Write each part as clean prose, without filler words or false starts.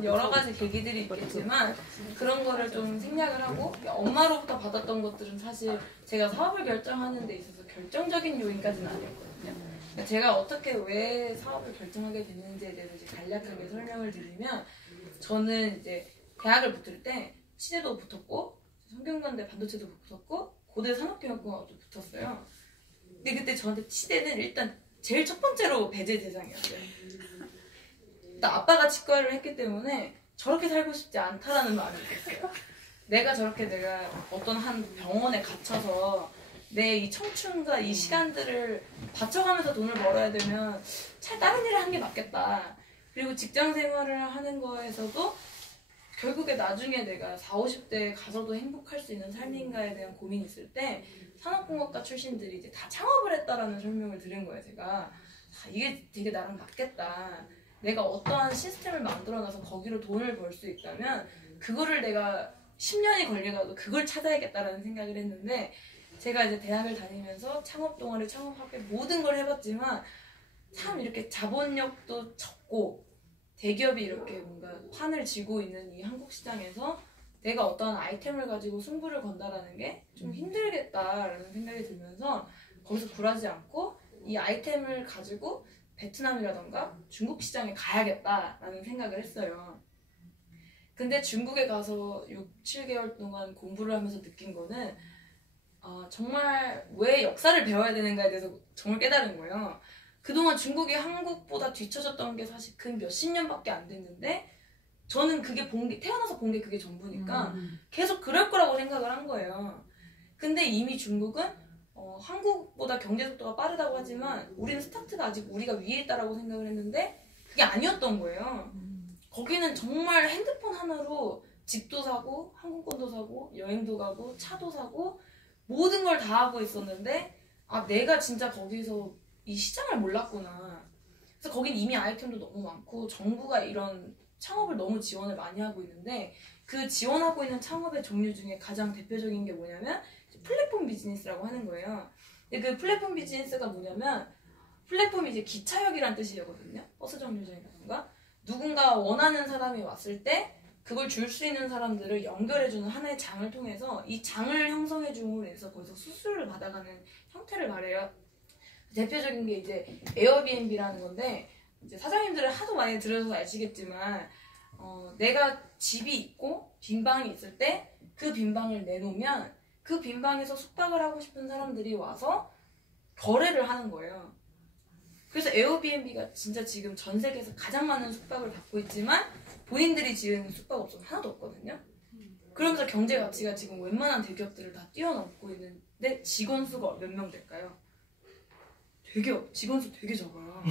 여러 가지 계기들이 있겠지만 그런 거를 좀 생략을 하고 엄마로부터 받았던 것들은 사실 제가 사업을 결정하는 데 있어서 결정적인 요인까지는 아니었거든요. 그러니까 제가 어떻게 왜 사업을 결정하게 됐는지에 대해서 이제 간략하게 설명을 드리면, 저는 이제 대학을 붙을 때 치대도 붙었고 성균관대 반도체도 붙었고 고대 산업경영공학도 붙었어요. 근데 그때 저한테 치대는 일단 제일 첫 번째로 배제 대상이었어요. 일단 아빠가 치과를 했기 때문에 저렇게 살고 싶지 않다라는 마음이 있었어요. 내가 어떤 한 병원에 갇혀서 내 이 청춘과 이 시간들을 바쳐가면서 돈을 벌어야 되면 차라리 다른 일을 하는 게 맞겠다. 그리고 직장 생활을 하는 거에서도 결국에 나중에 내가 40, 50대에 가서도 행복할 수 있는 삶인가에 대한 고민이 있을 때 산업공학과 출신들이 이제 다 창업을 했다라는 설명을 들은 거예요. 제가 이게 되게 나랑 맞겠다. 내가 어떠한 시스템을 만들어놔서 거기로 돈을 벌 수 있다면 그거를 내가 10년이 걸리더라도 그걸 찾아야겠다라는 생각을 했는데, 제가 이제 대학을 다니면서 창업 동아리, 창업학회 모든 걸 해봤지만 참 이렇게 자본력도 적고 대기업이 이렇게 뭔가 판을 쥐고 있는 이 한국 시장에서 내가 어떠한 아이템을 가지고 승부를 건다라는 게 좀 힘들겠다라는 생각이 들면서 거기서 굴하지 않고 이 아이템을 가지고 베트남이라던가 중국 시장에 가야겠다라는 생각을 했어요. 근데 중국에 가서 6, 7개월 동안 공부를 하면서 느낀 거는 정말 왜 역사를 배워야 되는가에 대해서 정말 깨달은 거예요. 그동안 중국이 한국보다 뒤처졌던 게 사실 근 몇십 년밖에 안 됐는데 저는 그게 태어나서 본 게 그게 전부니까 계속 그럴 거라고 생각을 한 거예요. 근데 이미 중국은 한국보다 경제 속도가 빠르다고 하지만 우리는 스타트가 아직 우리가 위에 있다라고 생각을 했는데 그게 아니었던 거예요. 거기는 정말 핸드폰 하나로 집도 사고 항공권도 사고 여행도 가고 차도 사고 모든 걸 다 하고 있었는데 내가 진짜 거기서 이 시장을 몰랐구나. 그래서 거긴 이미 아이템도 너무 많고 정부가 이런 창업을 너무 지원을 많이 하고 있는데, 그 지원하고 있는 창업의 종류 중에 가장 대표적인 게 뭐냐면 플랫폼 비즈니스라고 하는 거예요. 근데 그 플랫폼 비즈니스가 뭐냐면, 플랫폼이 이제 기차역이란 뜻이거든요. 버스 정류장이라던가 누군가 원하는 사람이 왔을 때 그걸 줄 수 있는 사람들을 연결해주는 하나의 장을 통해서 이 장을 형성해줌으로 해서 거기서 수수료를 받아가는 형태를 말해요. 대표적인 게 이제 에어비앤비라는 건데, 이제 사장님들은 하도 많이 들으셔서 아시겠지만 내가 집이 있고 빈 방이 있을 때 그 빈 방을 내놓으면 그 빈 방에서 숙박을 하고 싶은 사람들이 와서 거래를 하는 거예요. 그래서 에어비앤비가 진짜 지금 전 세계에서 가장 많은 숙박을 받고 있지만 본인들이 지은 숙박업소는 하나도 없거든요. 그러면서 경제 가치가 지금 웬만한 대기업들을 다 뛰어넘고 있는데 직원 수가 몇 명 될까요? 직원 수 되게 적어요.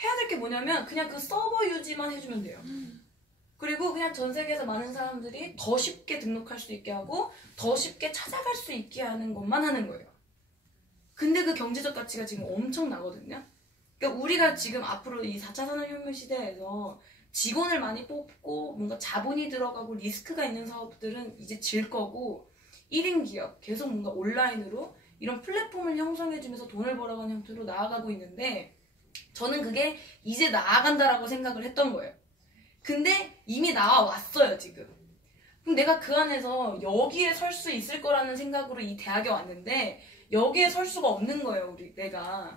해야 될 게 뭐냐면 그냥 그 서버 유지만 해주면 돼요. 그리고 그냥 전 세계에서 많은 사람들이 더 쉽게 등록할 수 있게 하고 더 쉽게 찾아갈 수 있게 하는 것만 하는 거예요. 근데 그 경제적 가치가 지금 엄청나거든요. 그러니까 우리가 지금 앞으로 이 4차 산업혁명 시대에서 직원을 많이 뽑고 뭔가 자본이 들어가고 리스크가 있는 사업들은 이제 질 거고, 1인 기업 계속 뭔가 온라인으로 이런 플랫폼을 형성해주면서 돈을 벌어가는 형태로 나아가고 있는데, 저는 그게 이제 나아간다라고 생각을 했던 거예요. 근데 이미 나와왔어요, 지금. 그럼 내가 그 안에서 여기에 설 수 있을 거라는 생각으로 이 대학에 왔는데 여기에 설 수가 없는 거예요, 내가.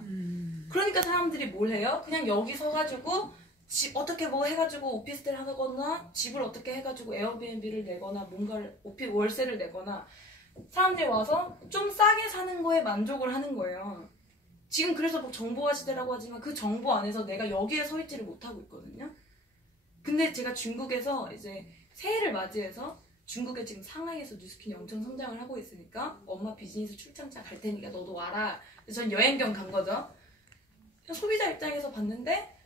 그러니까 사람들이 뭘 해요? 그냥 여기 서가지고 집 어떻게 뭐 해가지고 오피스텔 하거나 집을 어떻게 해가지고 에어비앤비를 내거나 뭔가를 월세를 내거나 사람들이 와서 좀 싸게 사는 거에 만족을 하는 거예요. 지금 그래서 뭐 정보화 시대라고 하지만 그 정보 안에서 내가 여기에 서 있지를 못하고 있거든요. 근데 제가 중국에서 이제 새해를 맞이해서 중국에 지금 상하이에서 뉴스킨이 엄청 성장을 하고 있으니까 엄마 비즈니스 출장차 갈 테니까 너도 와라. 그래서 전 여행 겸 간 거죠. 소비자 입장에서 봤는데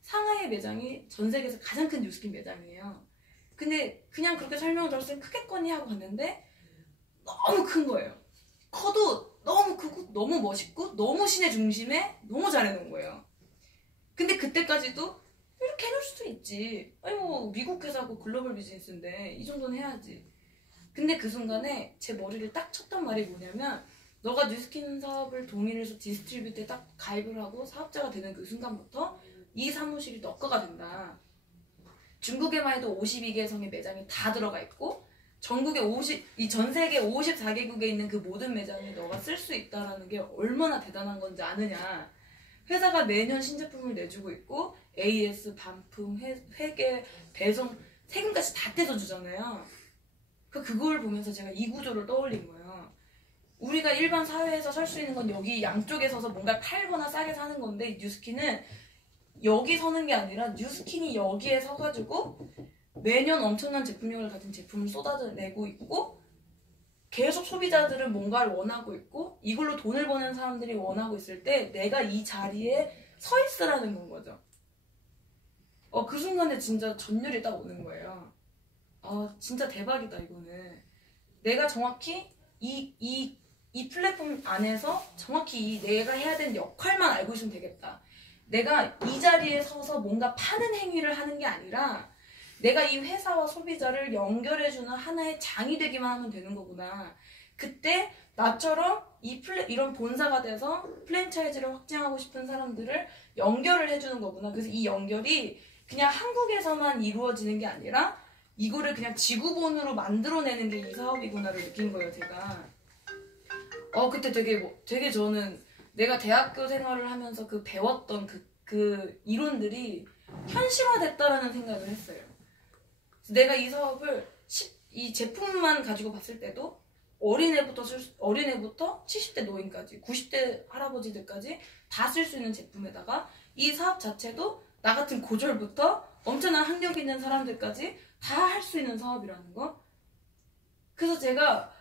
상하이 매장이 전 세계에서 가장 큰 뉴스킨 매장이에요. 근데 그냥 그렇게 설명을 들었을 때 크겠거니 하고 갔는데 너무 큰 거예요. 커도 너무 크고 너무 멋있고 너무 시내 중심에 너무 잘해놓은 거예요. 근데 그때까지도 이렇게 해놓을 수도 있지. 아니 뭐 미국 회사고 글로벌 비즈니스인데 이 정도는 해야지. 근데 그 순간에 제 머리를 딱 쳤던 말이 뭐냐면, 너가 뉴스킨 사업을 동일해서 디스트리뷰트에 딱 가입을 하고 사업자가 되는 그 순간부터 이 사무실이 너 거가 된다. 중국에만 해도 52개 성의 매장이 다 들어가 있고 전국에 이 전 세계 54개국에 있는 그 모든 매장에 너가 쓸 수 있다라는 게 얼마나 대단한 건지 아느냐. 회사가 매년 신제품을 내주고 있고 AS, 반품, 회계, 배송, 세금까지 다 떼서 주잖아요. 그걸 보면서 제가 이 구조를 떠올린 거예요. 우리가 일반 사회에서 살 수 있는 건 여기 양쪽에 서서 뭔가 팔거나 싸게 사는 건데 뉴스킨은 여기 서는 게 아니라 뉴스킨이 여기에 서가지고 매년 엄청난 제품력을 가진 제품을 쏟아내고 있고 계속 소비자들은 뭔가를 원하고 있고 이걸로 돈을 버는 사람들이 원하고 있을 때 내가 이 자리에 서 있으라는 건 거죠. 그 순간에 진짜 전율이 딱 오는 거예요. 진짜 대박이다 이거는. 내가 정확히 이 플랫폼 안에서 정확히 내가 해야 되는 역할만 알고 있으면 되겠다. 내가 이 자리에 서서 뭔가 파는 행위를 하는 게 아니라 내가 이 회사와 소비자를 연결해주는 하나의 장이 되기만 하면 되는 거구나. 그때 나처럼 이런 본사가 돼서 프랜차이즈를 확장하고 싶은 사람들을 연결을 해주는 거구나. 그래서 이 연결이 그냥 한국에서만 이루어지는 게 아니라 이거를 그냥 지구본으로 만들어내는 게 이 사업이구나를 느낀 거예요, 제가. 그때 되게 저는 내가 대학교 생활을 하면서 배웠던 그 이론들이 현실화됐다라는 생각을 했어요. 내가 이 사업을 이 제품만 가지고 봤을 때도 어린애부터 70대 노인까지 90대 할아버지들까지 다 쓸 수 있는 제품에다가 이 사업 자체도 나 같은 고졸부터 엄청난 학력 있는 사람들까지 다 할 수 있는 사업이라는 거. 그래서 제가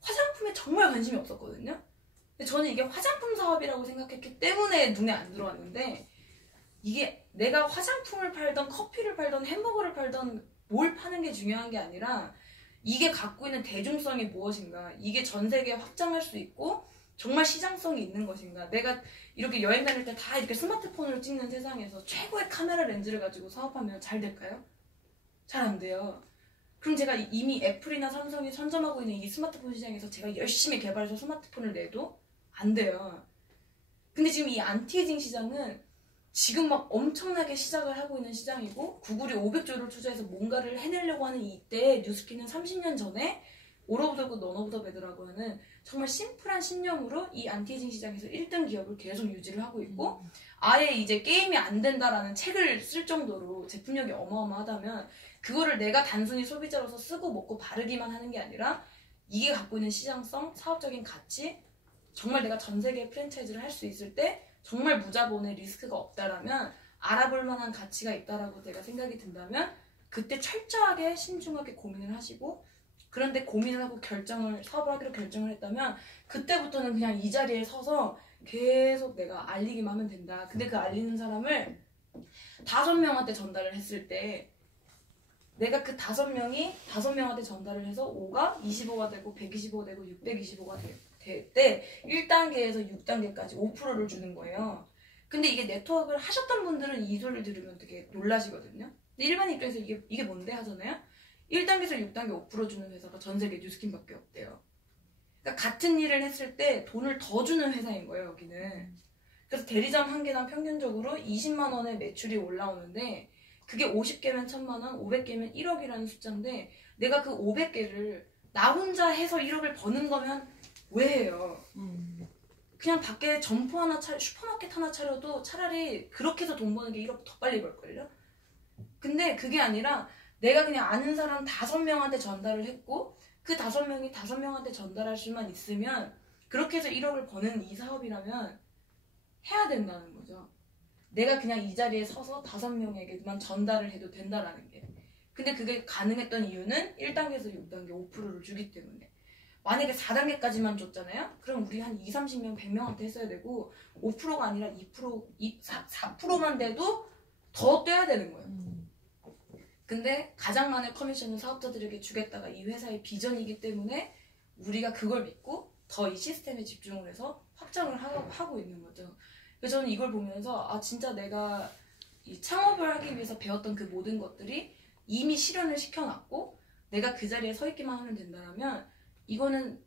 화장품에 정말 관심이 없었거든요. 근데 저는 이게 화장품 사업이라고 생각했기 때문에 눈에 안 들어왔는데 이게 내가 화장품을 팔던 커피를 팔던 햄버거를 팔던 뭘 파는 게 중요한 게 아니라 이게 갖고 있는 대중성이 무엇인가, 이게 전 세계에 확장할 수 있고 정말 시장성이 있는 것인가. 내가 이렇게 여행 다닐 때 다 이렇게 스마트폰으로 찍는 세상에서 최고의 카메라 렌즈를 가지고 사업하면 잘 될까요? 잘 안 돼요. 그럼 제가 이미 애플이나 삼성이 선점하고 있는 이 스마트폰 시장에서 제가 열심히 개발해서 스마트폰을 내도 안 돼요. 근데 지금 이 안티에이징 시장은 지금 막 엄청나게 시작을 하고 있는 시장이고 구글이 500조를 투자해서 뭔가를 해내려고 하는 이때 뉴스킨은 30년 전에 All of the Good, None of the Bad라고 하는 정말 심플한 신념으로 이 안티에이징 시장에서 1등 기업을 계속 유지를 하고 있고 아예 이제 게임이 안 된다라는 책을 쓸 정도로 제품력이 어마어마하다면 그거를 내가 단순히 소비자로서 쓰고 먹고 바르기만 하는 게 아니라 이게 갖고 있는 시장성, 사업적인 가치, 정말 내가 전 세계 프랜차이즈를 할 수 있을 때 정말 무자본의 리스크가 없다라면 알아볼 만한 가치가 있다라고 내가 생각이 든다면 그때 철저하게 신중하게 고민을 하시고 그런데 고민을 하고 사업을 하기로 결정을 했다면 그때부터는 그냥 이 자리에 서서 계속 내가 알리기만 하면 된다. 근데 그 알리는 사람을 5명한테 전달을 했을 때 내가 그 5명한테 전달을 해서 5가 25가 되고 125가 되고 625가 될 때 1단계에서 6단계까지 5%를 주는 거예요. 근데 이게 네트워크를 하셨던 분들은 이 소리를 들으면 되게 놀라시거든요. 근데 일반 입장에서 이게 뭔데 하잖아요. 1단계에서 6단계 5% 주는 회사가 전 세계 뉴스킨밖에 없대요. 그러니까 같은 일을 했을 때 돈을 더 주는 회사인 거예요, 여기는. 그래서 대리점 한 개당 평균적으로 20만 원의 매출이 올라오는데 그게 50개면 1000만 원, 500개면 1억이라는 숫자인데 내가 그 500개를 나 혼자 해서 1억을 버는 거면 왜 해요? 그냥 밖에 점포 하나 슈퍼마켓 하나 차려도 차라리 그렇게 해서 돈 버는 게 1억 더 빨리 벌걸요? 근데 그게 아니라 내가 그냥 아는 사람 5명한테 전달을 했고 그 5명이 5명한테 전달할 수만 있으면 그렇게 해서 1억을 버는 이 사업이라면 해야 된다는 거죠. 내가 그냥 이 자리에 서서 5명에게만 전달을 해도 된다라는 게. 근데 그게 가능했던 이유는 1단계에서 6단계 5%를 주기 때문에. 만약에 4단계까지만 줬잖아요? 그럼 우리 한 20, 30명, 100명한테 했어야 되고 5%가 아니라 4%만 돼도 더 떼야 되는 거예요. 근데 가장 많은 커미션을 사업자들에게 주겠다가 이 회사의 비전이기 때문에 우리가 그걸 믿고 더 이 시스템에 집중을 해서 확장을 하고 있는 거죠. 그래서 저는 이걸 보면서 진짜 내가 이 창업을 하기 위해서 배웠던 그 모든 것들이 이미 실현을 시켜놨고 내가 그 자리에 서 있기만 하면 된다면 이거는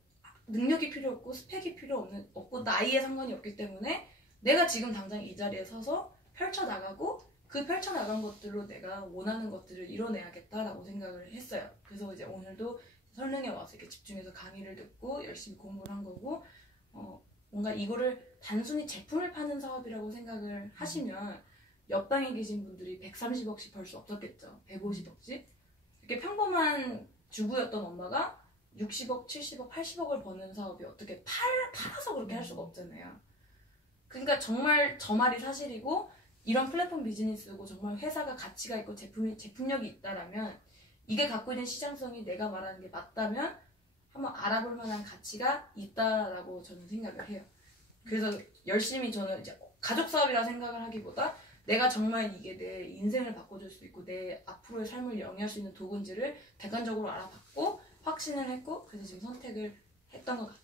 능력이 필요 없고 스펙이 필요 없고 나이에 상관이 없기 때문에 내가 지금 당장 이 자리에 서서 펼쳐나가고 그 펼쳐나간 것들로 내가 원하는 것들을 이뤄내야겠다라고 생각을 했어요. 그래서 이제 오늘도 설릉에 와서 이렇게 집중해서 강의를 듣고 열심히 공부를 한 거고, 뭔가 이거를 단순히 제품을 파는 사업이라고 생각을 하시면 옆방에 계신 분들이 130억씩 벌 수 없었겠죠. 150억씩. 이렇게 평범한 주부였던 엄마가 60억, 70억, 80억을 버는 사업이 어떻게 팔아서 그렇게 할 수가 없잖아요. 그러니까 정말 저 말이 사실이고 이런 플랫폼 비즈니스고 정말 회사가 가치가 있고 제품력이 있다라면 이게 갖고 있는 시장성이 내가 말하는 게 맞다면 한번 알아볼 만한 가치가 있다라고 저는 생각을 해요. 그래서 열심히 저는 이제 가족 사업이라 생각을 하기보다 내가 정말 이게 내 인생을 바꿔줄 수 있고 내 앞으로의 삶을 영위할 수 있는 도구인지를 객관적으로 알아봤고 확신을 했고 그래서 지금 선택을 했던 것 같아요.